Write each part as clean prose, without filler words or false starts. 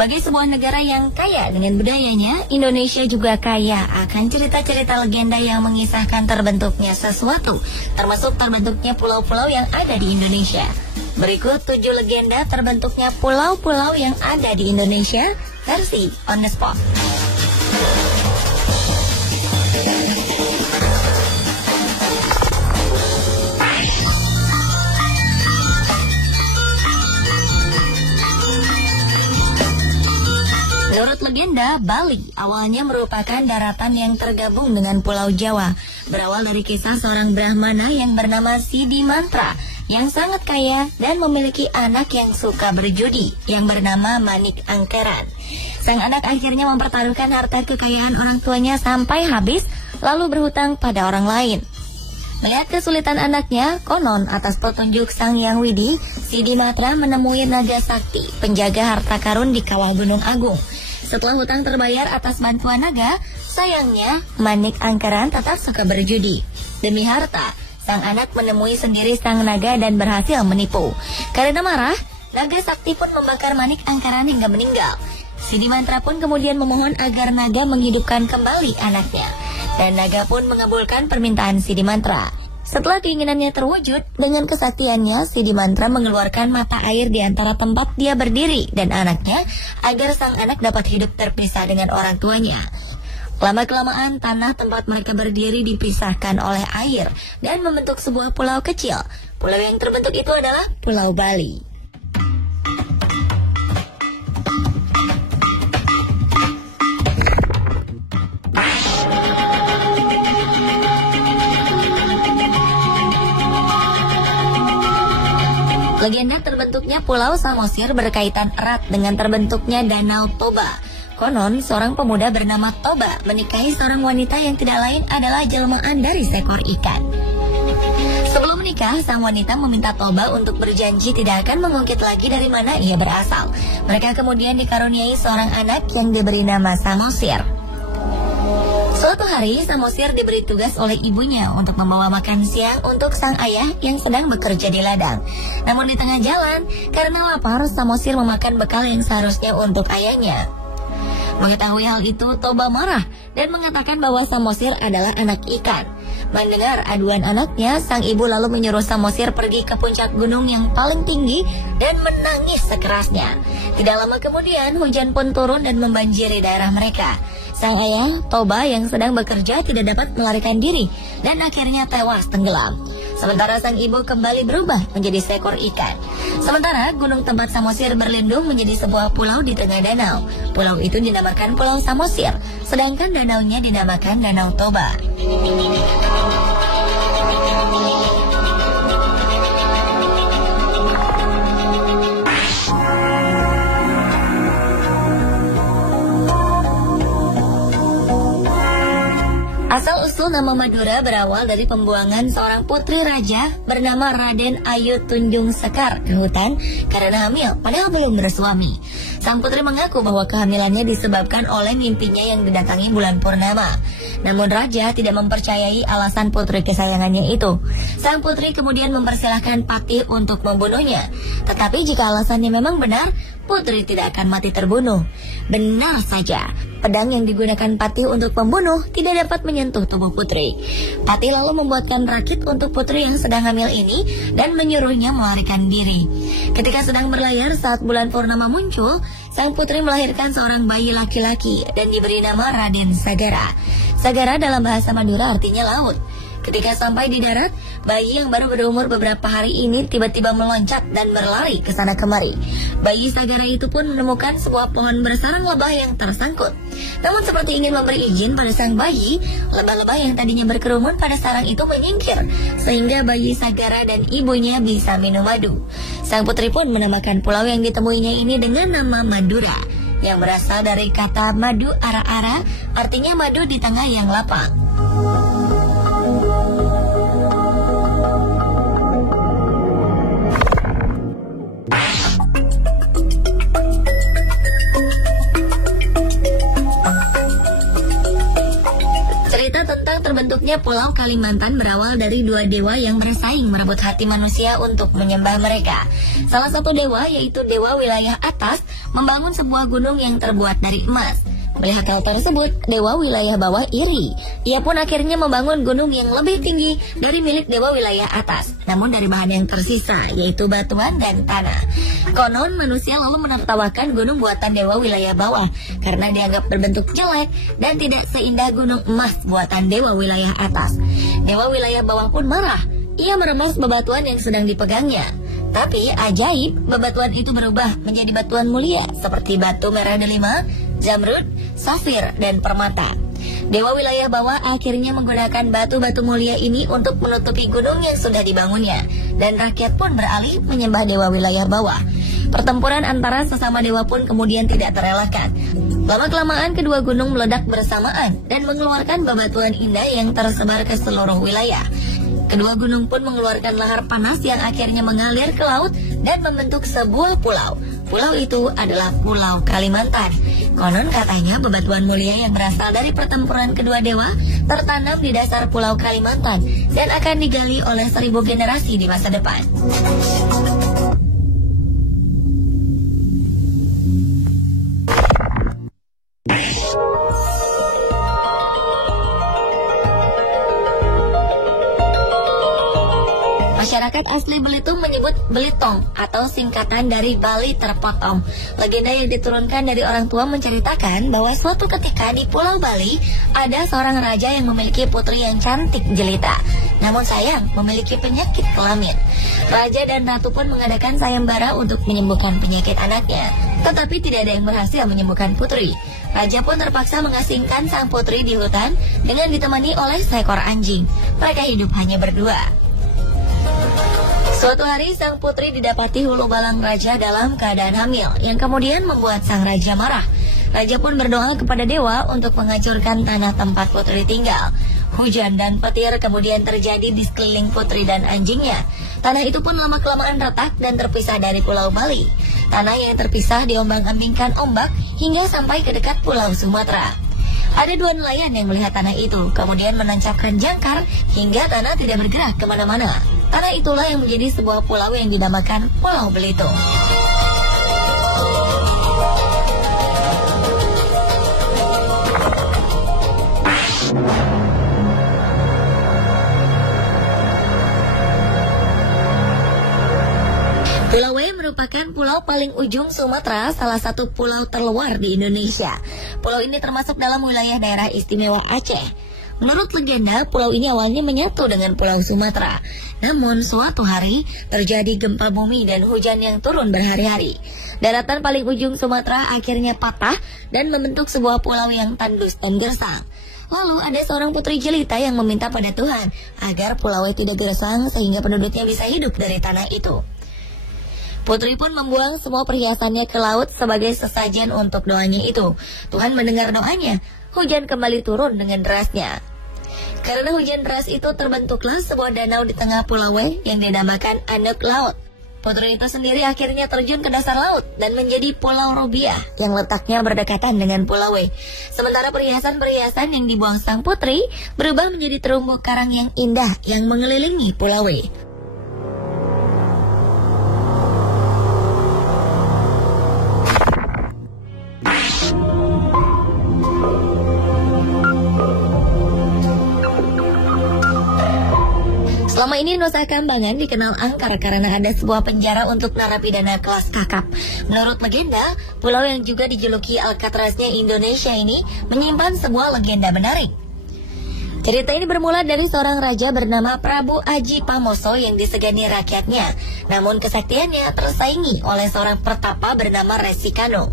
Sebagai sebuah negara yang kaya dengan budayanya, Indonesia juga kaya akan cerita-cerita legenda yang mengisahkan terbentuknya sesuatu, termasuk terbentuknya pulau-pulau yang ada di Indonesia. Berikut 7 legenda terbentuknya pulau-pulau yang ada di Indonesia, versi On The Spot. Menurut legenda, Bali awalnya merupakan daratan yang tergabung dengan Pulau Jawa. Berawal dari kisah seorang Brahmana yang bernama Sidi Mantra, yang sangat kaya dan memiliki anak yang suka berjudi, yang bernama Manik Angkeran. Sang anak akhirnya mempertaruhkan harta kekayaan orang tuanya sampai habis, lalu berhutang pada orang lain. Melihat kesulitan anaknya, konon atas petunjuk Sang Hyang Widi, Sidi Mantra menemui naga sakti, penjaga harta karun di kawah Gunung Agung. Setelah hutang terbayar atas bantuan naga, sayangnya Manik Angkeran tetap suka berjudi. Demi harta, sang anak menemui sendiri sang naga dan berhasil menipu. Karena marah, naga sakti pun membakar Manik Angkeran hingga meninggal. Sidi Mantra pun kemudian memohon agar naga menghidupkan kembali anaknya. Dan naga pun mengabulkan permintaan Sidi Mantra. Setelah keinginannya terwujud, dengan kesaktiannya, Sidi Mantra mengeluarkan mata air di antara tempat dia berdiri dan anaknya, agar sang anak dapat hidup terpisah dengan orang tuanya. Lama-kelamaan, tanah tempat mereka berdiri dipisahkan oleh air dan membentuk sebuah pulau kecil. Pulau yang terbentuk itu adalah Pulau Bali. Legenda terbentuknya Pulau Samosir berkaitan erat dengan terbentuknya Danau Toba. Konon, seorang pemuda bernama Toba menikahi seorang wanita yang tidak lain adalah jelmaan dari seekor ikan. Sebelum menikah, sang wanita meminta Toba untuk berjanji tidak akan mengungkit lagi dari mana ia berasal. Mereka kemudian dikaruniai seorang anak yang diberi nama Samosir. Suatu hari, Samosir diberi tugas oleh ibunya untuk membawa makan siang untuk sang ayah yang sedang bekerja di ladang. Namun di tengah jalan, karena lapar, Samosir memakan bekal yang seharusnya untuk ayahnya. Mengetahui hal itu, Toba marah dan mengatakan bahwa Samosir adalah anak ikan. Mendengar aduan anaknya, sang ibu lalu menyuruh Samosir pergi ke puncak gunung yang paling tinggi dan menangis sekerasnya. Tidak lama kemudian, hujan pun turun dan membanjiri daerah mereka. Sang ayah, Toba, yang sedang bekerja tidak dapat melarikan diri dan akhirnya tewas tenggelam. Sementara sang ibu kembali berubah menjadi seekor ikan. Sementara gunung tempat Samosir berlindung menjadi sebuah pulau di tengah danau. Pulau itu dinamakan Pulau Samosir, sedangkan danaunya dinamakan Danau Toba. Asal-usul nama Madura berawal dari pembuangan seorang putri raja bernama Raden Ayu Tunjung Sekar ke hutan karena hamil padahal belum bersuami. Sang putri mengaku bahwa kehamilannya disebabkan oleh mimpinya yang didatangi bulan purnama. Namun raja tidak mempercayai alasan putri kesayangannya itu. Sang putri kemudian mempersilahkan Patih untuk membunuhnya. Tetapi jika alasannya memang benar, putri tidak akan mati terbunuh. Benar saja, pedang yang digunakan Patih untuk membunuh tidak dapat menyentuh tubuh putri. Patih lalu membuatkan rakit untuk putri yang sedang hamil ini dan menyuruhnya melarikan diri. Ketika sedang berlayar saat bulan purnama muncul, sang putri melahirkan seorang bayi laki-laki dan diberi nama Raden Sagara. Sagara dalam bahasa Madura artinya laut. Ketika sampai di darat, bayi yang baru berumur beberapa hari ini tiba-tiba meloncat dan berlari ke sana kemari. Bayi Sagara itu pun menemukan sebuah pohon bersarang lebah yang tersangkut. Namun seperti ingin memberi izin pada sang bayi, lebah-lebah yang tadinya berkerumun pada sarang itu menyingkir, sehingga bayi Sagara dan ibunya bisa minum madu. Sang putri pun menamakan pulau yang ditemuinya ini dengan nama Madura, yang berasal dari kata madu ara-ara, artinya madu di tengah yang lapang. Cerita tentang terbentuknya Uniknya Pulau Kalimantan berawal dari dua dewa yang bersaing merebut hati manusia untuk menyembah mereka. Salah satu dewa, yaitu Dewa Wilayah Atas, membangun sebuah gunung yang terbuat dari emas. Melihat hal tersebut, Dewa Wilayah Bawah iri. Ia pun akhirnya membangun gunung yang lebih tinggi dari milik Dewa Wilayah Atas, namun dari bahan yang tersisa, yaitu batuan dan tanah. Konon manusia lalu menertawakan gunung buatan Dewa Wilayah Bawah karena dianggap berbentuk jelek dan tidak seindah gunung emas buatan Dewa Wilayah Atas. Dewa Wilayah Bawah pun marah. Ia meremas bebatuan yang sedang dipegangnya. Tapi ajaib, bebatuan itu berubah menjadi batuan mulia seperti batu merah delima, zamrud, safir, dan permata. Dewa Wilayah Bawah akhirnya menggunakan batu-batu mulia ini untuk menutupi gunung yang sudah dibangunnya, dan rakyat pun beralih menyembah Dewa Wilayah Bawah. Pertempuran antara sesama dewa pun kemudian tidak terelakkan. Lama-kelamaan kedua gunung meledak bersamaan dan mengeluarkan bebatuan indah yang tersebar ke seluruh wilayah. Kedua gunung pun mengeluarkan lahar panas yang akhirnya mengalir ke laut dan membentuk sebuah pulau. Pulau itu adalah Pulau Kalimantan. Konon katanya bebatuan mulia yang berasal dari pertempuran kedua dewa tertanam di dasar Pulau Kalimantan dan akan digali oleh 1000 generasi di masa depan. Masyarakat asli Belitung menyebut Belitong atau singkatan dari Bali terpotong. Legenda yang diturunkan dari orang tua menceritakan bahwa suatu ketika di Pulau Bali ada seorang raja yang memiliki putri yang cantik jelita. Namun sayang, memiliki penyakit kelamin. Raja dan ratu pun mengadakan sayembara untuk menyembuhkan penyakit anaknya. Tetapi tidak ada yang berhasil menyembuhkan putri. Raja pun terpaksa mengasingkan sang putri di hutan dengan ditemani oleh seekor anjing. Mereka hidup hanya berdua. Suatu hari sang putri didapati hulu balang raja dalam keadaan hamil, yang kemudian membuat sang raja marah. Raja pun berdoa kepada dewa untuk menghancurkan tanah tempat putri tinggal. Hujan dan petir kemudian terjadi di sekeliling putri dan anjingnya. Tanah itu pun lama-kelamaan retak dan terpisah dari Pulau Bali. Tanah yang terpisah diombang-ambingkan ombak hingga sampai ke dekat Pulau Sumatera. Ada 2 nelayan yang melihat tanah itu, kemudian menancapkan jangkar hingga tanah tidak bergerak kemana-mana. Tanah itulah yang menjadi sebuah pulau yang dinamakan Pulau Belitung. Pulau W merupakan pulau paling ujung Sumatera, salah satu pulau terluar di Indonesia. Pulau ini termasuk dalam wilayah daerah istimewa Aceh. Menurut legenda, pulau ini awalnya menyatu dengan Pulau Sumatera. Namun suatu hari terjadi gempa bumi dan hujan yang turun berhari-hari. Daratan paling ujung Sumatera akhirnya patah dan membentuk sebuah pulau yang tandus dan gersang. Lalu ada seorang putri jelita yang meminta pada Tuhan agar pulau tidak gersang sehingga penduduknya bisa hidup dari tanah itu. Putri pun membuang semua perhiasannya ke laut sebagai sesajen untuk doanya itu. Tuhan mendengar doanya. Hujan kembali turun dengan derasnya. Karena hujan deras itu terbentuklah sebuah danau di tengah Pulau W yang dinamakan Anek Laut. Putri itu sendiri akhirnya terjun ke dasar laut dan menjadi Pulau Rubiah yang letaknya berdekatan dengan Pulau W. Sementara perhiasan-perhiasan yang dibuang sang putri berubah menjadi terumbu karang yang indah yang mengelilingi Pulau W. Selama ini Nusa Kambangan dikenal angker karena ada sebuah penjara untuk narapidana kelas kakap. Menurut legenda, pulau yang juga dijuluki Alcatraznya Indonesia ini menyimpan sebuah legenda menarik. Cerita ini bermula dari seorang raja bernama Prabu Aji Pamoso yang disegani rakyatnya. Namun kesaktiannya tersaingi oleh seorang pertapa bernama Resikano.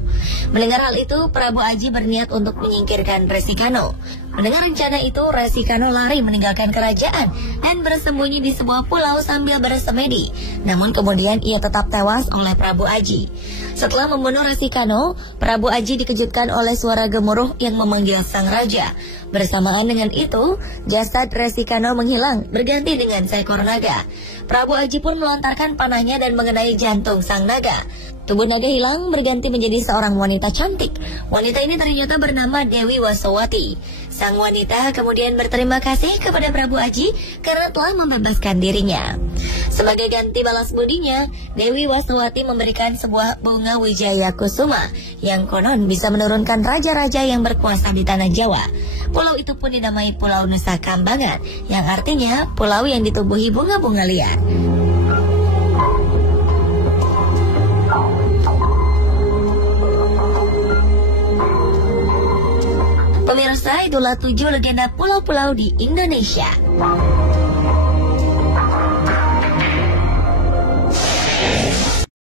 Mendengar hal itu, Prabu Aji berniat untuk menyingkirkan Resikano. Mendengar rencana itu, Resikano lari meninggalkan kerajaan dan bersembunyi di sebuah pulau sambil bersemedi. Namun kemudian ia tetap tewas oleh Prabu Aji. Setelah membunuh Resikano, Prabu Aji dikejutkan oleh suara gemuruh yang memanggil sang raja. Bersamaan dengan itu, jasad Resikano menghilang berganti dengan seekor naga. Prabu Aji pun melontarkan panahnya dan mengenai jantung sang naga. Tubuh naga hilang berganti menjadi seorang wanita cantik. Wanita ini ternyata bernama Dewi Wasowati. Sang wanita kemudian berterima kasih kepada Prabu Aji karena telah membebaskan dirinya. Sebagai ganti balas budinya, Dewi Wasnawati memberikan sebuah bunga wijaya kusuma yang konon bisa menurunkan raja-raja yang berkuasa di tanah Jawa. Pulau itu pun dinamai Pulau Nusa Kambangan, yang artinya pulau yang ditumbuhi bunga-bunga liar. Pemirsa, itulah 7 legenda pulau-pulau di Indonesia.